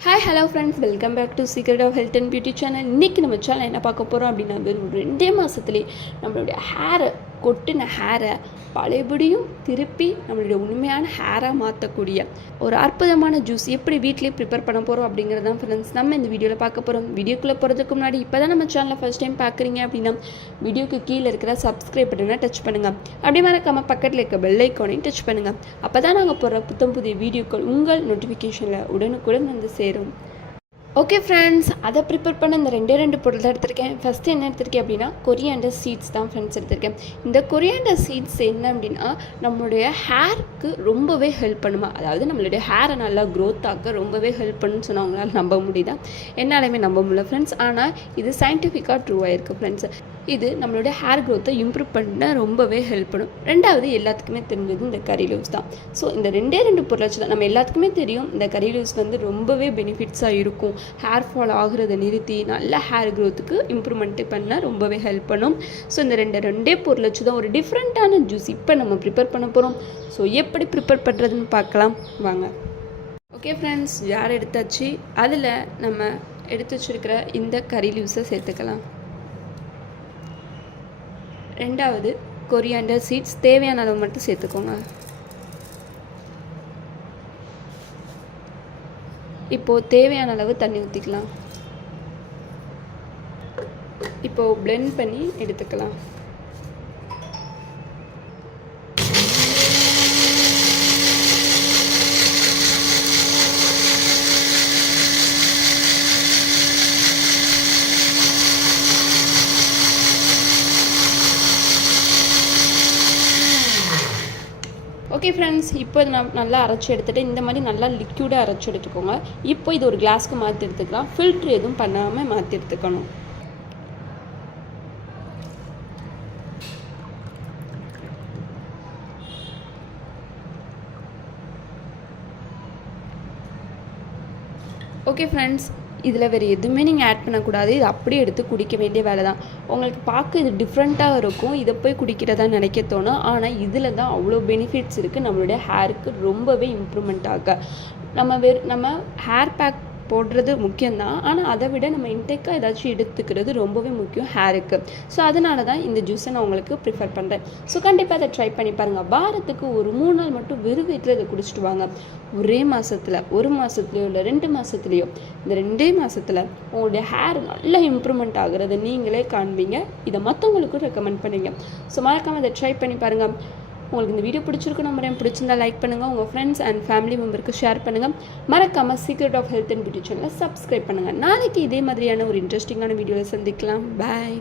Hi hello friends welcome back to secret of health and beauty channel இன்றைக்கி நம்ம channel என்ன பார்க்க போகிறோம் அப்படின்னா வெறும் ரெண்டே மாதத்துலேயே நம்மளுடைய ஹேரை கொட்டின ஹேரை பழையபடியும் திருப்பி நம்மளுடைய உண்மையான ஹேராக மாற்றக்கூடிய ஒரு அற்புதமான ஜூஸ் எப்படி வீட்டிலேயே ப்ரிப்பேர் பண்ண போகிறோம் அப்படிங்கிறது தான் ஃப்ரெண்ட்ஸ் நம்ம இந்த வீடியோவில் பார்க்க போகிறோம் வீடியோக்குள்ளே போகிறதுக்கு முன்னாடி இப்போ தான் நம்ம சேனலை ஃபஸ்ட் டைம் பார்க்குறீங்க அப்படின்னா வீடியோக்கு கீழே இருக்கிற சப்ஸ்கிரைப் பட்டனை டச் பண்ணுங்கள் அப்படி மறக்காமல் பக்கத்தில் இருக்க பெல் ஐக்கானையும் டச் பண்ணுங்கள் அப்போ தான் நாங்கள் போடுற புத்தம் புதிய வீடியோக்கள் உங்கள் நோட்டிஃபிகேஷனில் உடனுக்குடன் வந்து சேரும். ஓகே ஃப்ரெண்ட்ஸ் அதை ப்ரிப்பேர் பண்ண இந்த ரெண்டே ரெண்டு பொருள் தான் எடுத்திருக்கேன். ஃபஸ்ட்டு என்ன எடுத்திருக்கேன் அப்படின்னா கொரியாண்டர் சீட்ஸ் தான் ஃப்ரெண்ட்ஸ் எடுத்திருக்கேன். இந்த கொரியாண்டர் சீட்ஸ் என்ன அப்படின்னா நம்மளுடைய ஹேருக்கு ரொம்பவே ஹெல்ப் பண்ணுமா? அதாவது நம்மளுடைய ஹேரை நல்லா க்ரோத் ஆக்க ரொம்பவே ஹெல்ப் பண்ணுன்னு சொன்னவங்களால நம்ப முடியுதா? என்னாலையுமே நம்ப முடியல ஃப்ரெண்ட்ஸ் ஆனால் இது சயின்டிஃபிக்காக ட்ரூவாக இருக்குது ஃப்ரெண்ட்ஸ் இது நம்மளோட ஹேர் க்ரோத்தை இம்ப்ரூவ் பண்ண ரொம்பவே ஹெல்ப் பண்ணும். ரெண்டாவது எல்லாத்துக்குமே தெரிஞ்சது இந்த கறி லூஸ் தான். ஸோ இந்த ரெண்டே ரெண்டு பொருள் வச்சு தான் நம்ம எல்லாத்துக்குமே தெரியும் இந்த கறி லூஸ் வந்து ரொம்பவே பெனிஃபிட்ஸாக இருக்கும். ஹேர் ஃபால் ஆகுறத நிறுத்தி நல்ல ஹேர் க்ரோத்துக்கு இம்ப்ரூவ்மெண்ட்டு பண்ண ரொம்பவே ஹெல்ப் பண்ணும். ஸோ இந்த ரெண்டு ரெண்டே பொருள் வச்சு தான் ஒரு டிஃப்ரெண்ட்டான ஜூஸ் இப்போ நம்ம ப்ரிப்பேர் பண்ண போகிறோம் ஸோ எப்படி ப்ரிப்பேர் பண்ணுறதுன்னு பார்க்கலாம். வாங்க. ஓகே ஃப்ரெண்ட்ஸ் ஜார் எடுத்தாச்சு? அதில் நம்ம எடுத்து வச்சுருக்கிற இந்த கறி லூஸை சேர்த்துக்கலாம். ரெண்டாவது கொரியாண்டர் சீட்ஸ் தேவையான அளவு மட்டும் சேர்த்துக்கோங்க. இப்போது தேவையான அளவு தண்ணி ஊற்றிக்கலாம் இப்போது பிளெண்ட் பண்ணி எடுத்துக்கலாம். ஓகே ஃப்ரெண்ட்ஸ் இப்போ இது நான் நல்லா அரைச்சி எடுத்துகிட்டு இந்த மாதிரி நல்லா லிக்யூடாக அரைச்சி எடுத்துக்கோங்க. இப்போ இது ஒரு கிளாஸ்க்கு மாற்றி எடுத்துக்கலாம். ஃபில்ட்ரு எதுவும் பண்ணாமல் மாற்றி எடுத்துக்கணும். ஓகே ஃப்ரெண்ட்ஸ் இதில் வேறு எதுவுமே நீங்கள் ஆட் பண்ணக்கூடாது. இது அப்படியே எடுத்து குடிக்க வேண்டிய வேலை தான். உங்களுக்கு பார்க்க இது டிஃப்ரெண்ட்டாக இருக்கும். இதை போய் குடிக்கிறதா நினைக்க தோணும். ஆனால் இதில் தான் அவ்வளோ பெனிஃபிட்ஸ் இருக்குது நம்மளுடைய ஹேருக்கு ரொம்பவே இம்ப்ரூவ்மெண்ட் ஆக. நம்ம வெறு நம்ம ஹேர் பேக் போடுறது முக்கியம்தான். ஆனால் அதை விட நம்ம இன்டேக்காக ஏதாச்சும் எடுத்துக்கிறது ரொம்பவே முக்கியம். ஹேருக்கு ஸோ அதனால தான் இந்த ஜூஸை நான் உங்களுக்கு ப்ரிஃபர் பண்ணுறேன் ஸோ கண்டிப்பாக அதை ட்ரை பண்ணி பாருங்கள் வாரத்துக்கு ஒரு மூணு நாள் மட்டும் வெறும் வீட்டில் இதை குடிச்சிட்டு வாங்க. ஒரே மாதத்தில் ஒரு மாதத்துலையோ இல்லை ரெண்டு மாதத்துலையோ இந்த ரெண்டே மாதத்தில் உங்களுடைய ஹேர் நல்லா இம்ப்ரூவ்மெண்ட் ஆகுறத நீங்களே காண்பீங்க. இதை மற்றவங்களுக்கும் ரெக்கமெண்ட் பண்ணுங்க. ஸோ மறக்காமல் அதை ட்ரை பண்ணி பாருங்கள் உங்களுக்கு இந்த வீடியோ பிடிச்சிருக்கு நம்புறேன். பிடிச்சிருந்தா லைக் பண்ணுங்கள் உங்கள் ஃப்ரெண்ட்ஸ் அண்ட் ஃபேமிலி மெம்பருக்கு ஷேர் பண்ணுங்கள் மறக்காமல் secret of health and beauty சேனலை சப்ஸ்கிரைப் பண்ணுங்கள் நாளைக்கு இதே மாதிரியான ஒரு இன்ட்ரெஸ்டிங்கான வீடியோவில் சந்திக்கலாம். பாய்